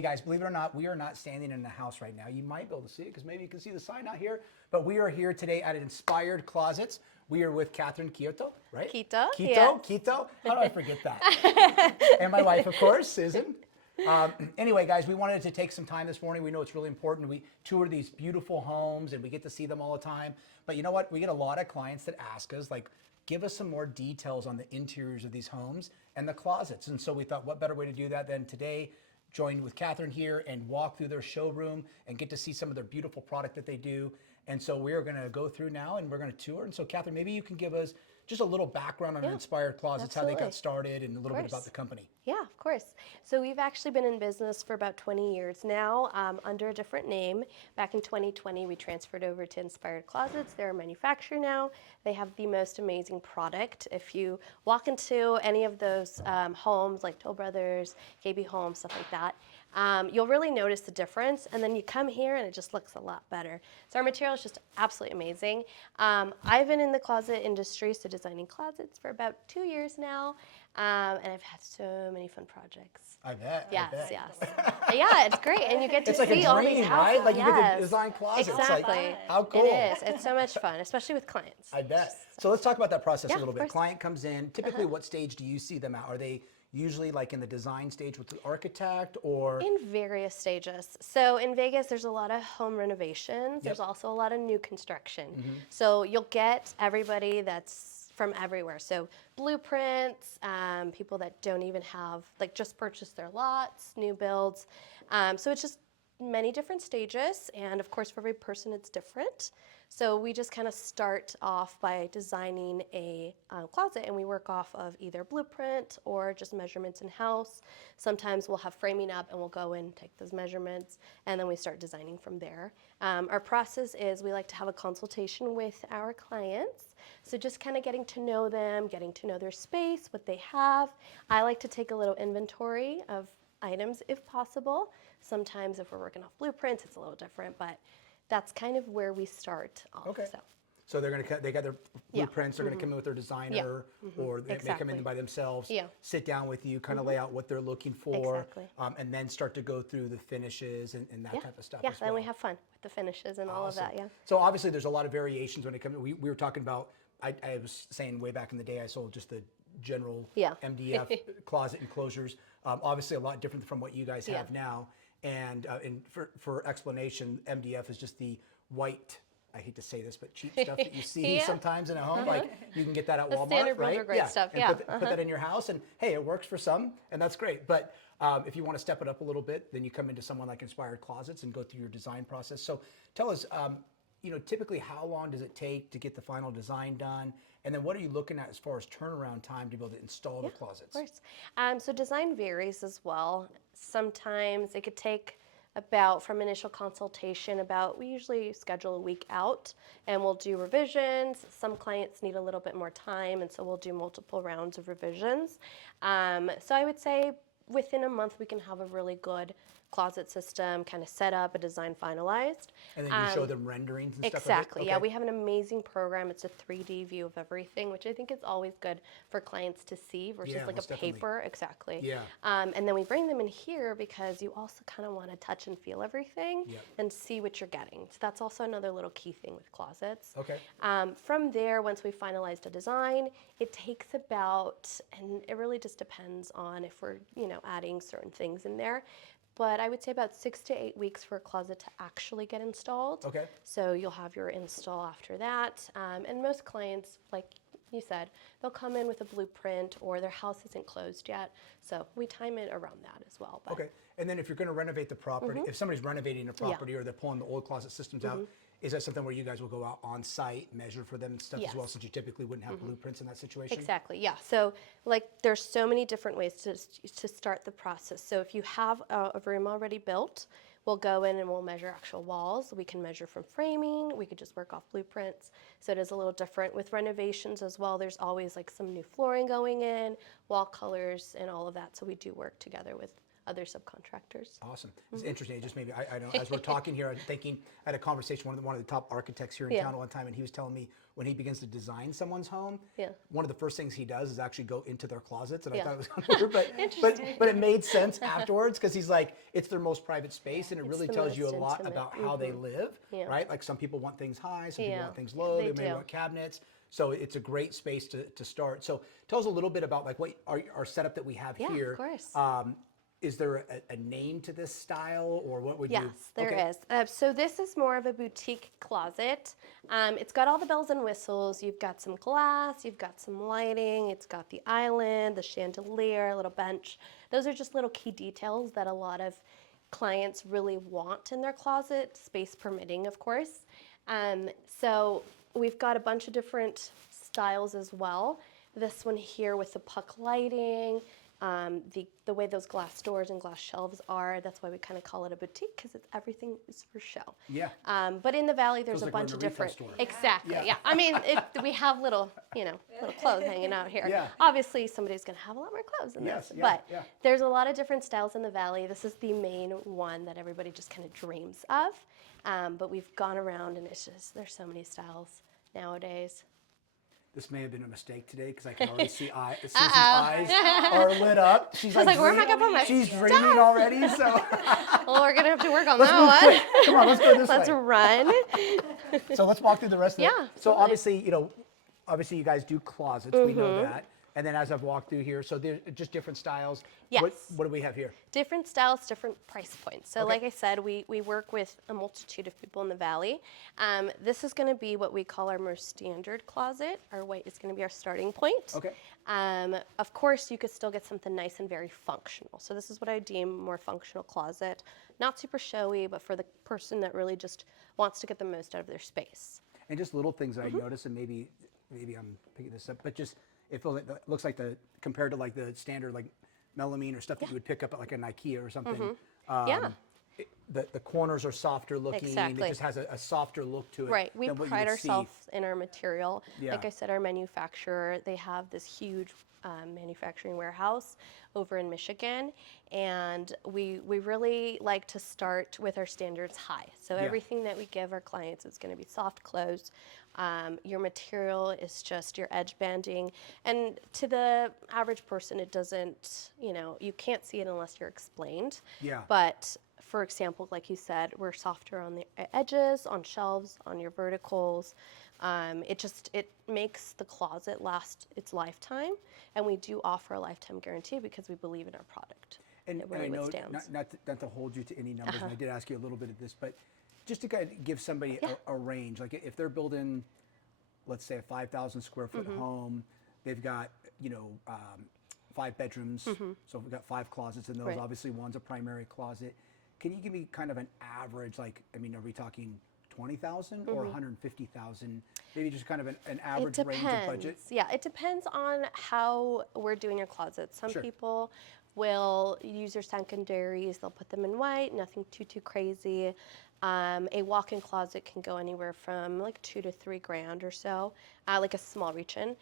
Hey guys, believe it or not, we are not standing in the house right now. You might be able to see it because maybe you can see the sign out here. But we are here today at Inspired Closets. We are with Catherine Quito, right? Quito, Quito, yes. Quito. How do I forget that? And my wife, of course, Susan. Anyway, guys, we wanted to take some time this morning. We know it's really important. We tour these beautiful homes and we get to see them all the time. But you know what? We get a lot of clients that ask us, like, give us some more details on the interiors of these homes and the closets. And so we thought, what better way to do that than today? Joined with Catherine here and walk through their showroom and get to see some of their beautiful product that they do. And so we're going to go through now and we're going to tour. And so Catherine, maybe you can give us just a little background on Inspired Closets, how they got started, and a little bit about the company. Yeah, of course. So we've actually been in business for about 20 years now under a different name. Back in 2020, we transferred over to Inspired Closets. They're a manufacturer now. They have the most amazing product. If you walk into any of those homes like Toll Brothers, KB Homes, stuff like that, you'll really notice the difference. And then you come here and it just looks a lot better. So our material is just absolutely amazing. I've been in the closet industry, so designing closets for about 2 years now. And I've had so many fun projects. I bet. Yes, I bet. yes. Yeah, it's great. And you get to It's like see a all dream, these houses. right? Like you get Yes. to design closets. Exactly. Like, how cool. It is. It's so much fun, especially with clients. I bet. So let's talk about that process a little of bit. course. Client comes in. Typically, what stage do you see them at? Are they usually like in the design stage with the architect, or? In various stages. So in Vegas, there's a lot of home renovations. There's also a lot of new construction. So you'll get everybody that's from everywhere. So blueprints, people that don't even have, like just purchased their lots, new builds. So it's just many different stages. And of course, for every person, it's different. So we just kind of start off by designing a closet, and we work off of either blueprint or just measurements in house. Sometimes we'll have framing up and we'll go in, take those measurements, and then we start designing from there. Our process is we like to have a consultation with our clients. So just kind of getting to know them, getting to know their space, what they have. I like to take a little inventory of items if possible. Sometimes if we're working off blueprints, it's a little different, but that's kind of where we start off. Okay. So they're gonna they got their blueprints. They're gonna come in with their designer, or they may come in by themselves. Sit down with you, kind of lay out what they're looking for, and then start to go through the finishes and that type of stuff. Yeah, as well. then we have fun with the finishes and all of that. Yeah. So obviously, there's a lot of variations when it comes. We were talking about. I was saying way back in the day, I sold just the general MDF closet enclosures. Obviously, a lot different from what you guys have now. And for explanation, MDF is just the white, I hate to say this, but cheap stuff that you see sometimes in a home. Like you can get that at Walmart, standard right? Grade stuff. And put that in your house, and hey, it works for some, and that's great. But if you want to step it up a little bit, then you come into someone like Inspired Closets and go through your design process. So tell us, typically how long does it take to get the final design done? And then what are you looking at as far as turnaround time to be able to install the closets? Of course. So design varies as well. Sometimes it could take about, from initial consultation, we usually schedule a week out and we'll do revisions. Some clients need a little bit more time, and so we'll do multiple rounds of revisions. So I would say within a month we can have a really good closet system kind of set up, a design finalized. And then you show them renderings and stuff? Exactly, yeah. We have an amazing program. It's a 3D view of everything, which I think is always good for clients to see versus like a paper. Exactly. Yeah. And then we bring them in here because you also kind of want to touch and feel everything and see what you're getting. So that's also another little key thing with closets. Okay. From there, once we finalized a design, it takes about, and it really just depends on if we're, adding certain things in there. But I would say about 6 to 8 weeks for a closet to actually get installed. Okay. So you'll have your install after that. And most clients, like you said, they'll come in with a blueprint or their house isn't closed yet. So we time it around that as well. But. Okay. And then if you're going to renovate the property, if somebody's renovating a property or they're pulling the old closet systems out, is that something where you guys will go out on site, measure for them and stuff as well, since you typically wouldn't have blueprints in that situation? Exactly, yeah. So there's so many different ways to start the process. So if you have a room already built, we'll go in and we'll measure actual walls. We can measure from framing. We could just work off blueprints. So it is a little different. With renovations as well, there's always some new flooring going in, wall colors and all of that. So we do work together with other subcontractors. Awesome. It's interesting. It just maybe I know as we're talking here, I'm thinking I had a conversation with one of the top architects here in town one time, and he was telling me when he begins to design someone's home, one of the first things he does is actually go into their closets, and I thought it was kind of weird, but it made sense afterwards because he's like, it's their most private space, and it really tells you a lot about how they live, right? Like some people want things high, some people want things low, they may want cabinets. So it's a great space to start. So tell us a little bit about like what our setup that we have here. Of course. Is there a name to this style, or what would you? Yes, there is. So this is more of a boutique closet. It's got all the bells and whistles. You've got some glass, you've got some lighting, it's got the island, the chandelier, a little bench. Those are just little key details that a lot of clients really want in their closet, space permitting, of course. So we've got a bunch of different styles as well. This one here with the puck lighting, the way those glass doors and glass shelves are, that's why we kind of call it a boutique, because everything is for show. Yeah. But in the Valley, there's Feels a like we're bunch in of a retail different. store. Exactly. Yeah. Yeah. I mean, we have little clothes hanging out here. Yeah. Obviously, somebody's going to have a lot more clothes than this. But there's a lot of different styles in the Valley. This is the main one that everybody just kind of dreams of. But we've gone around, and it's just, there's so many styles nowadays. This may have been a mistake today because I can already see Susan's eyes are lit up. She's like, where am I gonna put my She's dreaming already. So Well, we're going to have to work on let's that move one. quick. Come on, let's go this Let's way. run. So let's walk through the rest of it. Yeah, So absolutely. obviously you guys do closets. We know that. And then as I've walked through here, so there's just different styles. Yes. What do we have here? Different styles, different price points. So like I said, we work with a multitude of people in the Valley. This is going to be what we call our more standard closet. Our white is going to be our starting point. Okay. Of course, you could still get something nice and very functional. So this is what I deem more functional closet. Not super showy, but for the person that really just wants to get the most out of their space. And just little things that I notice, and maybe I'm picking this up, but just it feels like looks like compared to like the standard like melamine or stuff that you would pick up at like an IKEA or something. The corners are softer looking. Exactly. It just has a softer look to it. Right. We than what you pride would see. ourselves in our material. Yeah. Like I said, our manufacturer, they have this huge manufacturing warehouse over in Michigan, and we really like to start with our standards high. So everything that we give our clients is going to be soft close. Your material is just your edge banding, and to the average person, it doesn't, you can't see it unless you're explained. Yeah. But for example, like you said, we're softer on the edges, on shelves, on your verticals. It makes the closet last its lifetime, and we do offer a lifetime guarantee because we believe in our product. And it really I know, withstands. not to hold you to any numbers, and I did ask you a little bit of this, but just to kind of give somebody a range, like if they're building, let's say a 5,000 square foot home, they've got, 5 bedrooms, so we've got 5 closets in those. Right. Obviously, one's a primary closet. Can you give me kind of an average, like, are we talking 20,000 or 150,000? Maybe just kind of an average range of budget. Yeah, it depends on how we're doing your closet. Some people will use their secondaries. They'll put them in white, nothing too crazy. A walk-in closet can go anywhere from like $2,000 to $3,000 or so, like a small reach-in.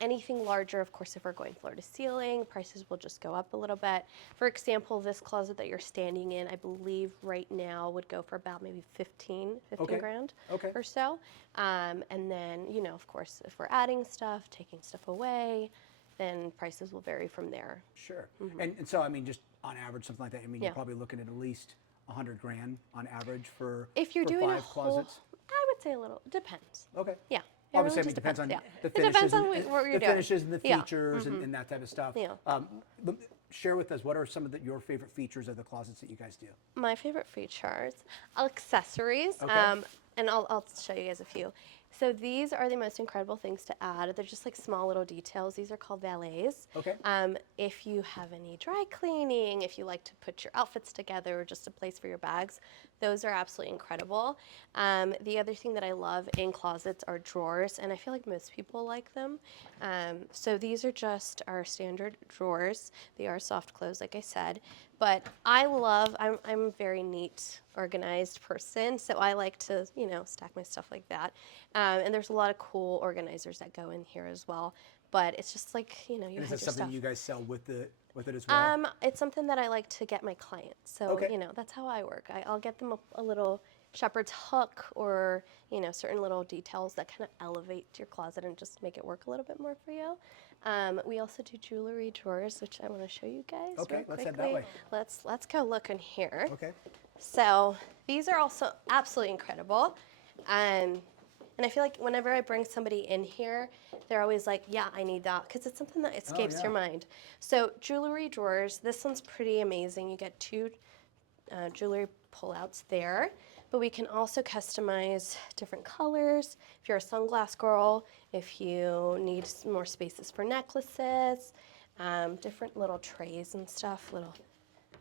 Anything larger, of course, if we're going floor to ceiling, prices will just go up a little bit. For example, this closet that you're standing in, I believe right now would go for about maybe 15 grand or so. And then, of course, if we're adding stuff, taking stuff away, then prices will vary from there. Sure. And so, just on average, something like that, you're probably looking at least 100 grand on average for if you're doing 5 a whole, closets. I would say a little, depends. Okay. Yeah. Obviously, really it depends on the It finishes, depends on and, what you're the doing. finishes and the features and that type of stuff. Yeah. Share with us, what are some of your favorite features of the closets that you guys do? My favorite features, accessories, and I'll show you guys a few. So these are the most incredible things to add. They're just like small little details. These are called valets. Okay. If you have any dry cleaning, if you like to put your outfits together or just a place for your bags, those are absolutely incredible. The other thing that I love in closets are drawers, and I feel like most people like them. So these are just our standard drawers. They are soft close, like I said. But I'm a very neat, organized person, so I like to, stack my stuff like that. And there's a lot of cool organizers that go in here as well. But it's just like, your And is that stuff. something you guys sell with the with it as well? It's something that I like to get my clients. So, Okay. you know, that's how I work. I'll get them a little shepherd's hook or, you know, certain little details that kind of elevate your closet and just make it work a little bit more for you. We also do jewelry drawers, which I want to show you guys Okay, real let's quickly. head that way. Let's go look in here. Okay. So these are also absolutely incredible. And I feel like whenever I bring somebody in here, they're always like, yeah, I need that, because it's something that escapes yeah. your mind. So jewelry drawers, this one's pretty amazing. You get two jewelry pullouts there, but we can also customize different colors. If you're a sunglass girl, if you need more spaces for necklaces, different little trays and stuff, little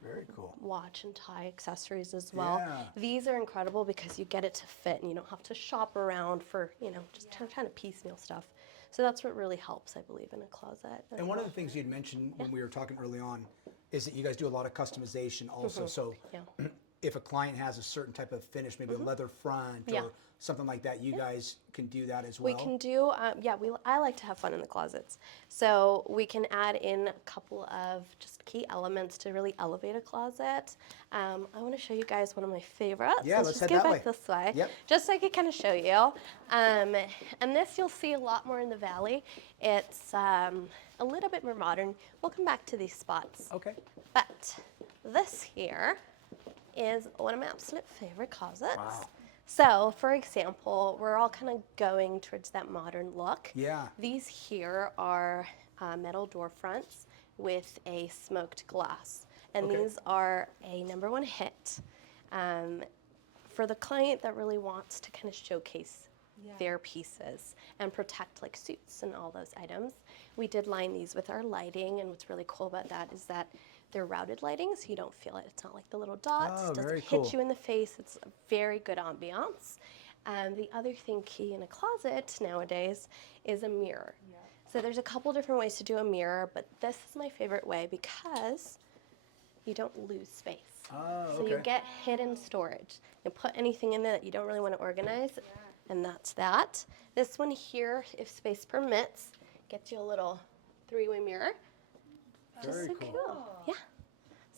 Very cool. watch and tie accessories as well. Yeah. These are incredible because you get it to fit and you don't have to shop around for, you know, just trying to piecemeal stuff. So that's what really helps, I believe, in a closet. And one of the things you'd mentioned when we were talking early on is that you guys do a lot of customization also. So Yeah. if a client has a certain type of finish, maybe a leather front Yeah. or something like that, you guys can do that as well? We can do, I like to have fun in the closets. So we can add in a couple of just key elements to really elevate a closet. I want to show you guys one of my favorites. Yeah, let's just head go that back way. this way. Yep. Just so I could kind of show you. And this you'll see a lot more in the Valley. It's a little bit more modern. We'll come back to these spots. Okay. But this here is one of my absolute favorite closets. Wow. So, for example, we're all kind of going towards that modern look. Yeah. These here are metal door fronts with a smoked glass. And Okay. these are a #1 hit for the client that really wants to kind of showcase their pieces and protect like suits and all those items. We did line these with our lighting, and what's really cool about that is that they're routed lighting, so you don't feel it. It's not like the little dots. Oh, It very doesn't hit cool. you in the face. It's a very good ambiance. The other thing key in a closet nowadays is a mirror. So there's a couple different ways to do a mirror, but this is my favorite way because you don't lose space. Oh, So you okay. get hidden storage. You put anything in there that you don't really want to organize, and that's that. This one here, if space permits, gets you a little 3-way mirror. Just Very so cool. Yeah.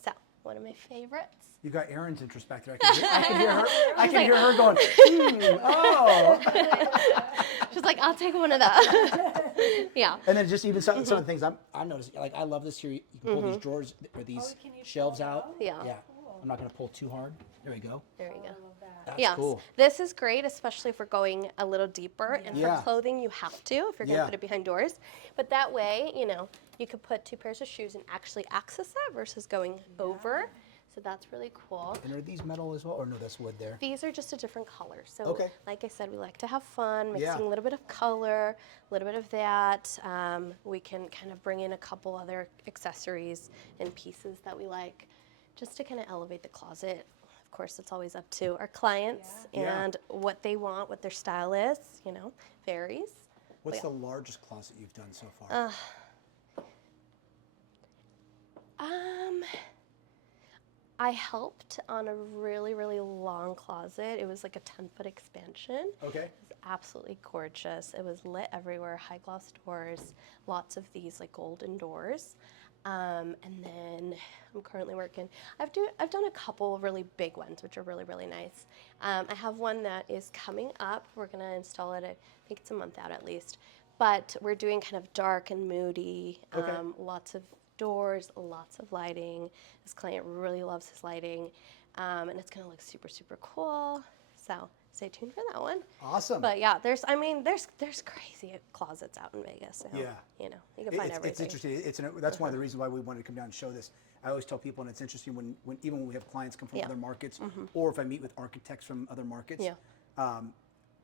So, one of my favorites. You got Erin's interest back there. I can hear her. I can hear her going, oh. She's like, I'll take one of those. Yeah. And then just even some of the things I'm noticing, like I love this here. You can pull these drawers or these can you shelves pull it out. out? Yeah. Yeah. I'm not going to pull too hard. There we go. There we go. That's Yes. cool. This is great, especially if we're going a little deeper. And Yeah. for clothing, you have to if you're going to Yeah. put it behind doors. But that way, you know, you could put 2 pairs of shoes and actually access that versus going over. So that's really cool. And are these metal as well? Or no, that's wood there. These are just a different color. So, Okay. like I said, we like to have fun, mixing Yeah. a little bit of color, a little bit of that. We can kind of bring in a couple other accessories and pieces that we like just to kind of elevate the closet. Of course, it's always up to our clients Yeah. and what they want, what their style is, you know, varies. What's yeah. the largest closet you've done so far? I helped on a really, really long closet. It was like a 10-foot expansion. Okay. It was absolutely gorgeous. It was lit everywhere, high gloss doors, lots of these like golden doors. And then I'm currently working. I've done a couple of really big ones, which are really, really nice. I have one that is coming up. We're gonna install it. I think it's a month out at least. But we're doing kind of dark and moody. Okay. Lots of doors, lots of lighting. This client really loves his lighting, and it's gonna look super, super cool. So stay tuned for that one. Awesome. But yeah, there's crazy closets out in Vegas. So, Yeah. you know, you can find everything. It's interesting. That's one of the reasons why we wanted to come down and show this. I always tell people, and it's interesting when even when we have clients come from Yeah. other markets, or if I meet with architects from other markets, Yeah.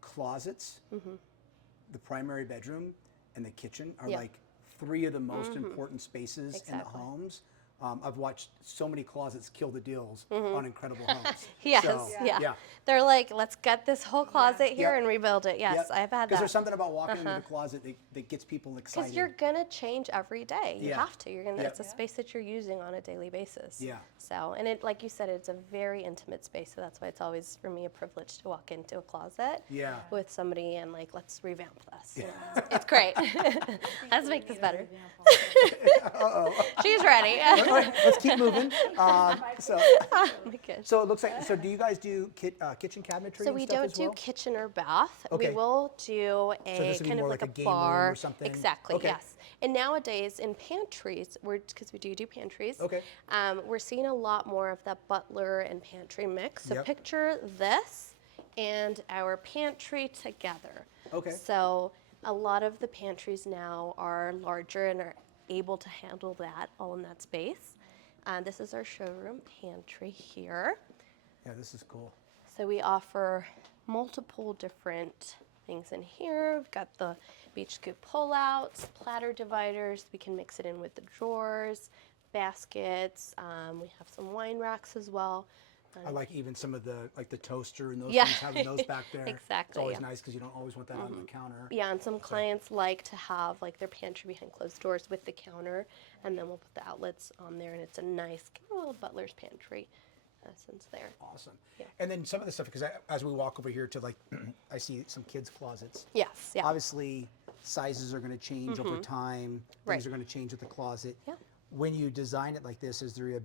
closets, the primary bedroom, and the kitchen are Yeah. like 3 of the most important spaces in the Exactly. homes. I've watched so many closets kill the deals on incredible homes. Yes, So, yeah. They're like, let's get this whole closet here Yep. and rebuild it. Yes, Yep. I've had Because that. there's something about walking into the closet that gets people excited. Because you're gonna change every day. You Yeah. have to. You're gonna. Yep. It's a space that you're using on a daily basis. Yeah. So, and it, like you said, it's a very intimate space. So that's why it's always for me a privilege to walk into a closet. Yeah. With somebody and like, let's revamp this. You know, it's great. Let's make this better. She's ready. Let's keep moving. So, Oh my gosh. so it looks like. So do you guys do kitchen cabinetry? So and we stuff don't as do well? kitchen or bath. Okay. We will do a this would be kind more of like like a a game room bar. or something? Exactly. Okay. Yes. And nowadays in pantries, because we do pantries. Okay. We're seeing a lot more of that butler and pantry mix. So Yep. picture this and our pantry together. Okay. So a lot of the pantries now are larger and are able to handle that all in that space. This is our showroom pantry here. Yeah, this is cool. So we offer multiple different things in here. We've got the beach scoop pullouts, platter dividers. We can mix it in with the drawers, baskets. We have some wine racks as well. I like even some of the toaster and those Yeah. things, having those back there. Exactly, It's always yeah. nice because you don't always want that on the counter. Yeah, and some clients like to have like their pantry behind closed doors with the counter, and then we'll put the outlets on there, and it's a nice little butler's pantry essence there. Awesome. Yeah. And then some of the stuff, because as we walk over here to like, I see some kids' closets. Yes, yeah. Obviously, sizes are going to change over time. Things Right. are going to change with the closet. Yeah. When you design it like this, is there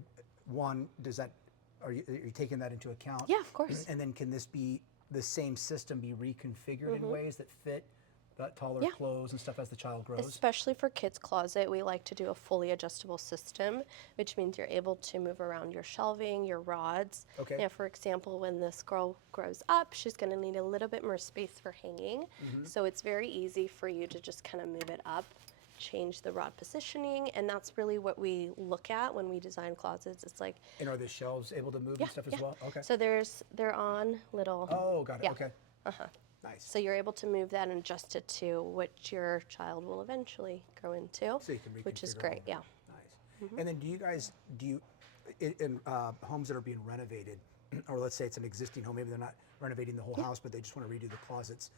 are you taking that into account? Yeah, of course. And then can the same system be reconfigured in ways that fit that taller Yeah. clothes and stuff as the child grows? Especially for kids' closet, we like to do a fully adjustable system, which means you're able to move around your shelving, your rods. Okay. Now, for example, when this girl grows up, she's going to need a little bit more space for hanging. So it's very easy for you to just kind of move it up, change the rod positioning, and that's really what we look at when we design closets. It's like, And are the shelves able to move and stuff as well? Okay. so they're on little. Oh, got it. Yeah. Okay. Nice. So you're able to move that and adjust it to what your child will eventually grow into, So you can which is reconfigure great. all Yeah. Nice. And then do you in homes that are being renovated, or let's say it's an existing home, maybe they're not renovating the whole house, but they just want to redo the closets.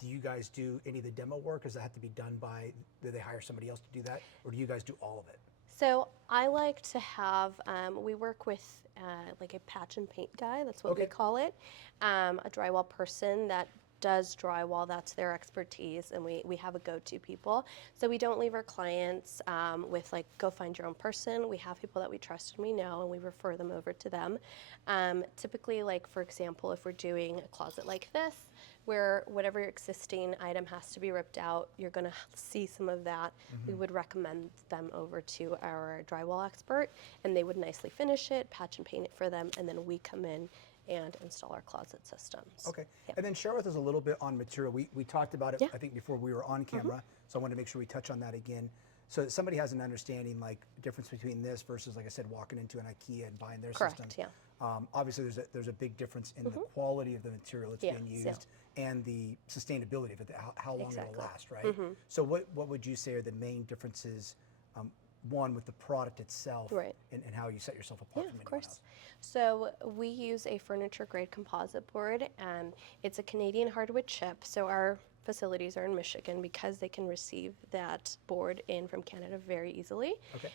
Do you guys do any of the demo work? Does that have to be done by, do they hire somebody else to do that? Or do you guys do all of it? So I like to have, we work with like a patch and paint guy, that's what we Okay. call it, a drywall person that does drywall, that's their expertise, and we have a go-to people. So we don't leave our clients with like, go find your own person. We have people that we trust and we know, and we refer them over to them. Typically, like for example, if we're doing a closet like this, where whatever existing item has to be ripped out, you're gonna see some of that. We would recommend them over to our drywall expert, and they would nicely finish it, patch and paint it for them, and then we come in and install our closet systems. Okay. Yeah. And then share with us a little bit on material. We talked about it, Yeah. I think, before we were on camera, so I wanted to make sure we touch on that again. So that somebody has an understanding, like, difference between this versus, like I said, walking into an IKEA and buying their Correct, systems. yeah. Obviously, there's a big difference in the quality of the material that's Yes, being yeah. used and the sustainability of it, how long Exactly. it'll last, right? So what would you say are the main differences, one, with the product itself, Right. and how you set yourself apart Yeah, from of anyone course. else? So we use a furniture grade composite board, and it's a Canadian hardwood chip. So our facilities are in Michigan because they can receive that board in from Canada very easily. Okay.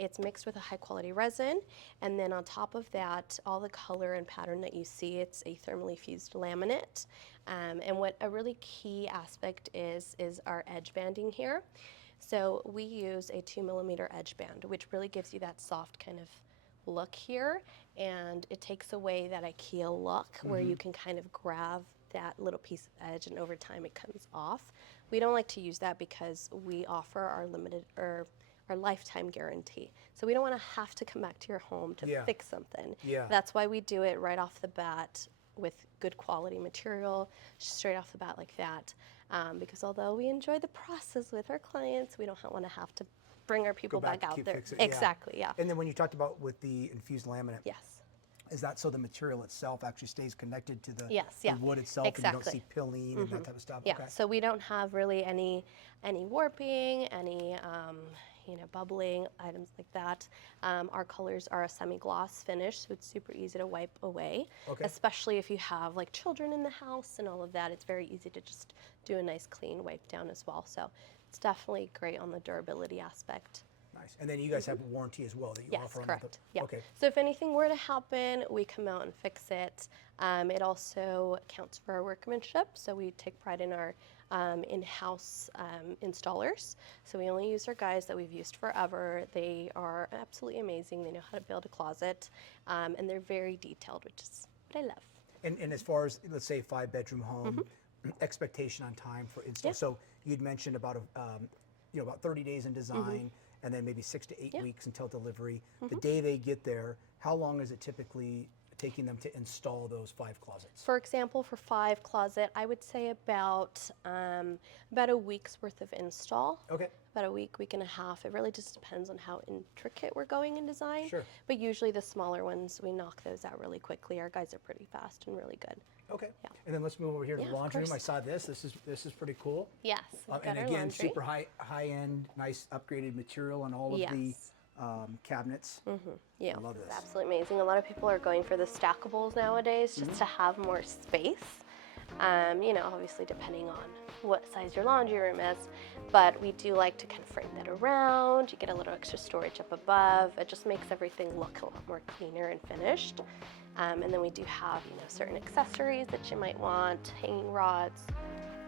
It's mixed with a high quality resin, and then on top of that, all the color and pattern that you see, it's a thermally fused laminate. And what a really key aspect is our edge banding here. So we use a 2mm edge band, which really gives you that soft kind of look here, and it takes away that IKEA look where you can kind of grab that little piece of edge and over time it comes off. We don't like to use that because we offer our limited or our lifetime guarantee. So we don't want to have to come back to your home to Yeah. fix something. Yeah. That's why we do it right off the bat with good quality material, straight off the bat like that. Because although we enjoy the process with our clients, we don't want to have to bring our people back out keep there. fixing it, yeah. Exactly, yeah. And then when you talked about with the infused laminate, Yes. is that so the material itself actually stays connected to the, Yes, the yeah. wood itself, and you don't Exactly. see pilling and that type of stuff? Yeah, Okay. so we don't have really any warping, any bubbling, items like that. Our colors are a semi-gloss finish, so it's super easy to wipe away, especially if you have like children in the house and all of that. It's very easy to just do a nice clean wipe down as well. So it's definitely great on the durability aspect. Nice. And then you guys have a warranty as well that you offer on correct. the, Yeah. Okay. So if anything were to happen, we come out and fix it. It also counts for our workmanship. So we take pride in our in-house installers. So we only use our guys that we've used forever. They are absolutely amazing. They know how to build a closet, and they're very detailed, which is what I love. And as far as, let's say, 5-bedroom home, expectation on time for install. So you'd mentioned about about 30 days in design, and then maybe 6 to 8 weeks until delivery. The day they get there, how long is it typically taking them to install those 5 closets? For example, for 5 closet, I would say about a week's worth of install. Okay. About a week, week and a half. It really just depends on how intricate we're going in design. Sure. But usually the smaller ones, we knock those out really quickly. Our guys are pretty fast and really good. Okay. Yeah. And then let's move over here to Yeah, the of laundry room. I course. saw this. This is pretty cool. Yes. We've got And our again, laundry. super high end, nice upgraded material on all of the cabinets. Yeah, I love it's this. absolutely amazing. A lot of people are going for the stackables nowadays just to have more space. Obviously depending on what size your laundry room is, but we do like to kind of frame that around. You get a little extra storage up above. It just makes everything look a lot more cleaner and finished. And then we do have, certain accessories that you might want, hanging rods,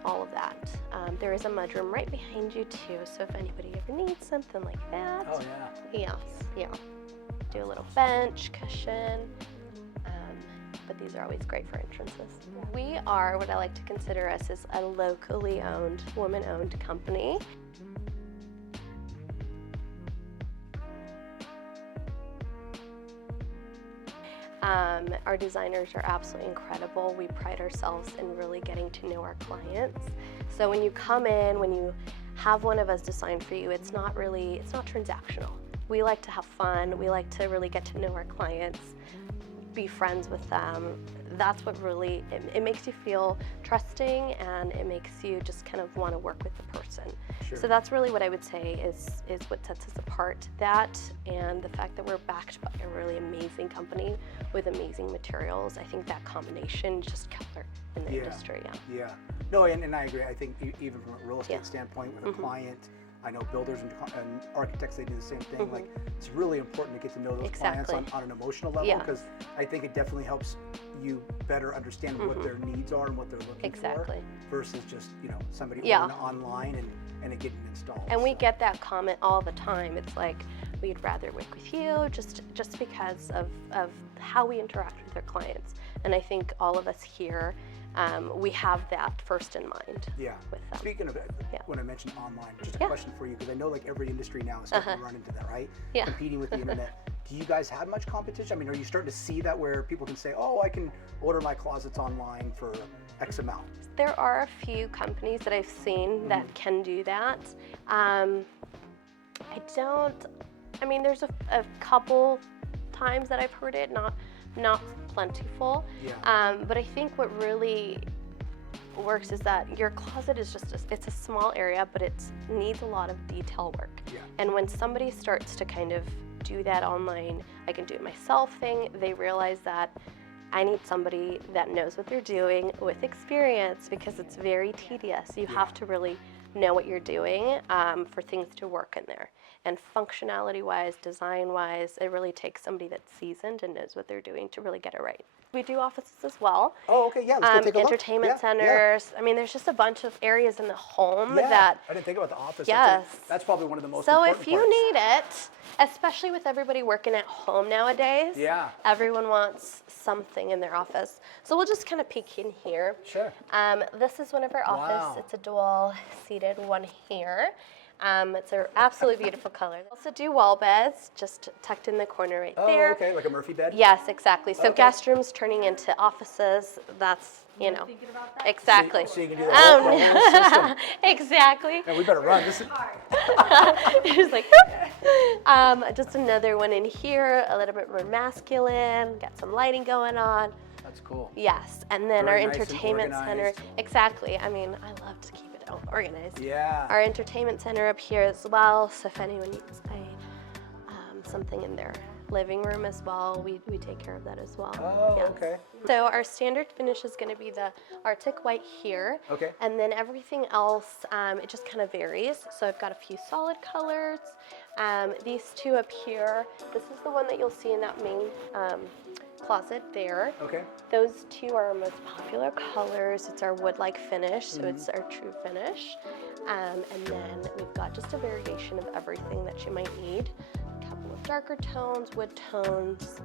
all of that. There is a mudroom right behind you too, so if anybody ever needs something like that. Oh yeah. Yeah. Do a little bench, cushion, but these are always great for entrances. We are what I like to consider us as a locally owned, woman-owned company. Our designers are absolutely incredible. We pride ourselves in really getting to know our clients. So when you come in, when you have one of us design for you, it's not transactional. We like to have fun. We like to really get to know our clients, be friends with them. That's what really, it makes you feel trusting, and it makes you just kind of want to work with the person. Sure. So that's really what I would say is what sets us apart. That and the fact that we're backed by a really amazing company with amazing materials. I think that combination is just killer in the industry. Yeah. No, and I agree. I think even from a real estate standpoint with a client, I know builders and architects, they do the same thing. Like, it's really important to get to know those clients on an emotional level, because I think it definitely helps you better understand what their needs are and what they're looking for, versus just somebody ordering online and it getting installed. And we get that comment all the time. It's like, we'd rather work with you just because of how we interact with our clients. And I think all of us here, we have that first in mind with them. Speaking of it, when I mentioned online, just a question for you, because I know like every industry now is starting to run into that, right? Yeah. Competing with the internet. Do you guys have much competition? I mean, are you starting to see that where people can say, oh, I can order my closets online for X amount? There are a few companies that I've seen that can do that. There's a couple times that I've heard it, not plentiful. But I think what really works is that your closet is it's a small area, but it needs a lot of detail work. And when somebody starts to kind of do that online, I can do it myself thing, they realize that I need somebody that knows what they're doing with experience, because it's very tedious. You have to really know what you're doing for things to work in there. And functionality-wise, design-wise, it really takes somebody that's seasoned and knows what they're doing to really get it right. We do offices as well. Oh, okay, yeah, let's go take a look. Entertainment centers. I mean, there's just a bunch of areas in the home that... I didn't think about the office. Yes. That's probably one of the most So important if you parts. need it, especially with everybody working at home nowadays, everyone wants something in their office. So we'll just kind of peek in here. Sure. This is one of our office. It's a dual-seated one here. It's an absolutely beautiful color. We also do wall beds, just tucked in the corner right there. Oh, okay, like a Murphy bed? Yes, exactly. So guest rooms turning into offices, that's, Thinking about that? exactly. So you can do the whole system. Exactly. And we better run. This is... It's like, just another one in here, a little bit more masculine, got some lighting going on. That's cool. Yes, and then Very our nice and entertainment center. organized. Exactly. I mean, I love to keep it organized. Yeah. Our entertainment center up here as well. So if anyone needs something in their living room as well, we take care of that as well. Oh, Yes. okay. So our standard finish is going to be the Arctic white here. Okay. And then everything else, it just kind of varies. So I've got a few solid colors. These two up here, this is the one that you'll see in that main closet there. Okay. Those two are our most popular colors. It's our wood-like finish, so it's our true finish. And then we've got just a variation of everything that you might need. A couple of darker tones, wood tones,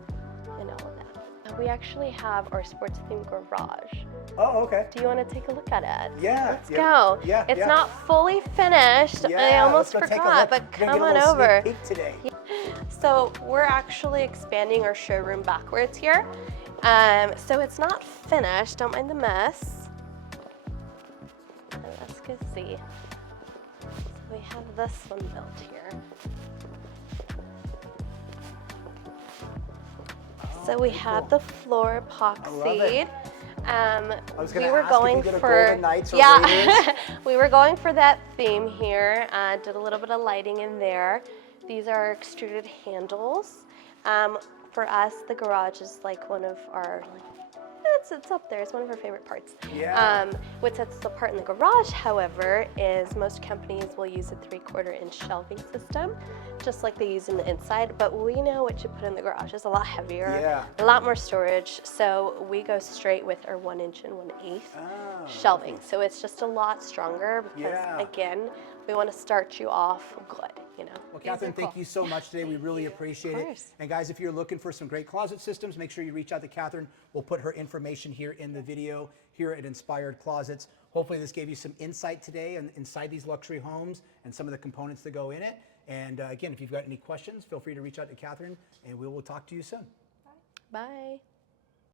and all of that. We actually have our sports themed garage. Oh, okay. Do you want to take a look at it? Yeah. Let's go. Yeah. It's not fully finished. Yeah, I almost let's go take a forgot, look. but We're gonna come get a on little over. sneak peek today. So we're actually expanding our showroom backwards here. So it's not finished, don't mind the mess. Let's go see. So we have this one built here. So we had the floor epoxied. I was going We to were ask going if you did a for Golden Knights or Raiders. we were going for that theme here. Did a little bit of lighting in there. These are extruded handles. For us, the garage is like one of our it's up there. It's one of our favorite parts. Yeah. What sets us apart in the garage, however, is most companies will use a 3/4 inch shelving system, just like they use in the inside. But we know what you put in the garage is a lot heavier, Yeah. a lot more storage. So we go straight with our 1 inch and 1/8 shelving. So it's just a lot stronger because, again, we want to start you off good, you know. Well, Catherine, thank you so much today. We really appreciate it. course. And guys, if you're looking for some great closet systems, make sure you reach out to Catherine. We'll put her information here in the video here at Inspired Closets. Hopefully this gave you some insight today and inside these luxury homes and some of the components that go in it. And again, if you've got any questions, feel free to reach out to Catherine and we will talk to you soon. Bye.